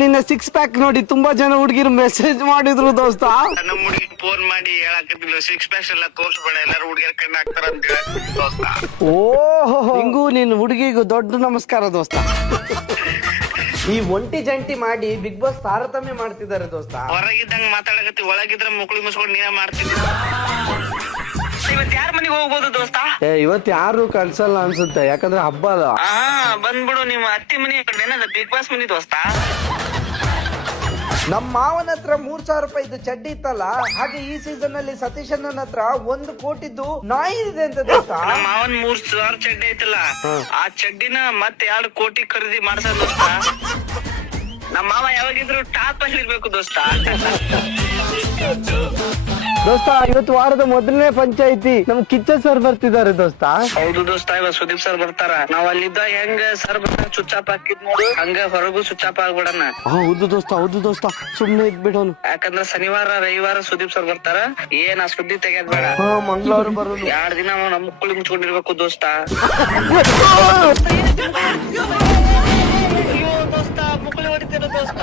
ನಿನ್ನೆ six pack ನೋಡಿ ತುಂಬಾ ಜನ ಹುಡುಗಿರು ಮೆಸೇಜ್ ಮಾಡಿದ್ರು ದೋಸ್ತ. ನಮ್ಮ ಹುಡುಗಿ ಫೋನ್ ಮಾಡಿ ಹೇಳಕತ್ತಿಲ್ಲ ಸಿಕ್ಸ್ ಪ್ಯಾಕ್ಸ್ ಎಲ್ಲ ತೋರ್ಸ್ಬೇಡ ಎಲ್ಲಾರು ಹುಡುಗಿಯರ್ ಕಣ್ಣು ಹಾಕ್ತಾರ ಅಂತ ಹೇಳಿ ದೋಸ್ತ. ಓಹೋ, ಹಿಂಗೂ ನಿನ್ ಹುಡುಗಿಗೂ ದೊಡ್ಡ ನಮಸ್ಕಾರ ದೋಸ್ತ. ಈ ಒಂಟಿ ಜಂಟಿ ಮಾಡಿ ಬಿಗ್ ಬಾಸ್ ತಾರತಮ್ಯ ಮಾಡ್ತಿದ್ದಾರೆ ದೋಸ್ತ. ಹೊರಗಿದ್ದಂಗ ಮಾತಾಡಕತ್ತಿ ಒಳಗಿದ್ರ ಮುಕ್ಳಿ ಮುಸ್ಕೊಂಡು ನೀನೇ ಮಾಡ್ತಿದ್ದಿ. ಇವತ್ ಯಾರ ಮನೆಗೆ ಹೋಗ್ಬೋದು ದೋಸ್ತ? ಇವತ್ ಯಾರು ಕಳ್ಸಲ್ಲ ಅನ್ಸುತ್ತೆ, ಯಾಕಂದ್ರೆ ಹಬ್ಬ ಅದ. ಬಂದ್ಬಿಡು ನಿಮ್ಮ ಅತ್ತಿ ಮನಿ ಏನದ ಬಿಗ್ ಬಾಸ್ ಮನಿ ದೋಸ್ತ. ನಮ್ ಮಾವನ ಹತ್ರ 3,000 ರೂಪಾಯಿದು ಚಡ್ಡಿ ಇತ್ತಲ್ಲ, ಹಾಗೆ ಈ ಸೀಸನ್ ಅಲ್ಲಿ ಸತೀಶ್ ಅಣ್ಣನ ಹತ್ರ 1 ಕೋಟಿದ್ದು ನಾಯಿ ಇದೆ ಅಂತ ದೋಸ್ತ. ನಮ್ಮ ಮಾವನ್ 3,000 ಚಡ್ಡಿ ಐತಲ್ಲ, ಆ ಚಡ್ಡಿನ ಮತ್ತೆ 2 ಕೋಟಿ ಖರೀದಿ ಮಾಡ್ಸ ದೋಸ್ತ. ನಮ್ಮ ಮಾವ ಯಾವಾಗಿದ್ರು ಟಾಪ್ ಅಲ್ಲಿ ಇರ್ಬೇಕು ದೋಸ್ತ. ದೋಸ್ತ, ಇವತ್ತು ವಾರದ ಮೊದಲನೇ ಪಂಚಾಯಿತಿ ನಮ್ ಕಿಚ್ಚ ಸರ್ ಬರ್ತಿದ್ದಾರೆ ದೋಸ್ತ. ಹೌದು ದೋಸ್ತ, ಇವಾಗ ಸುದೀಪ್ ಸರ್ ಬರ್ತಾರ. ನಾವ್ ಅಲ್ಲಿದ್ದ ಹೆಂಗ ಸರ್ ಬರ್ತಾರ ಸ್ವಿಚ್ ಆಫ್ ಹಾಕಿದ್ ನೋಡು, ಹಂಗ ಹೊರಗು ಸ್ವಿಚ್ ಆಫ್ ಆಗ್ಬಿಡಣ. ಹೌದು ದೋಸ್ತ, ಹೌದು ದೋಸ್ತ, ಸುಮ್ನೆ ಇದ್ಬಿಡೋನು. ಯಾಕಂದ್ರ ಶನಿವಾರ ರವಿವಾರ ಸುದೀಪ್ ಸರ್ ಬರ್ತಾರ. ಏನ್ ಆ ಸುದ್ದಿ ತೆಗೆದ್ ಬೇಡ. ಮಂಗಳವಾರ ಬರೋದು. 2 ದಿನ ನಮ್ಮ ಮುಕ್ಕಳಿ ಮುಚ್ಕೊಂಡಿರ್ಬೇಕು ದೋಸ್ತ. ಅಯ್ಯೋ ದೋಸ್ತ, ಮುಕ್ಕಳಿ ಹೊಡಿತೀರ ದೋಸ್ತ.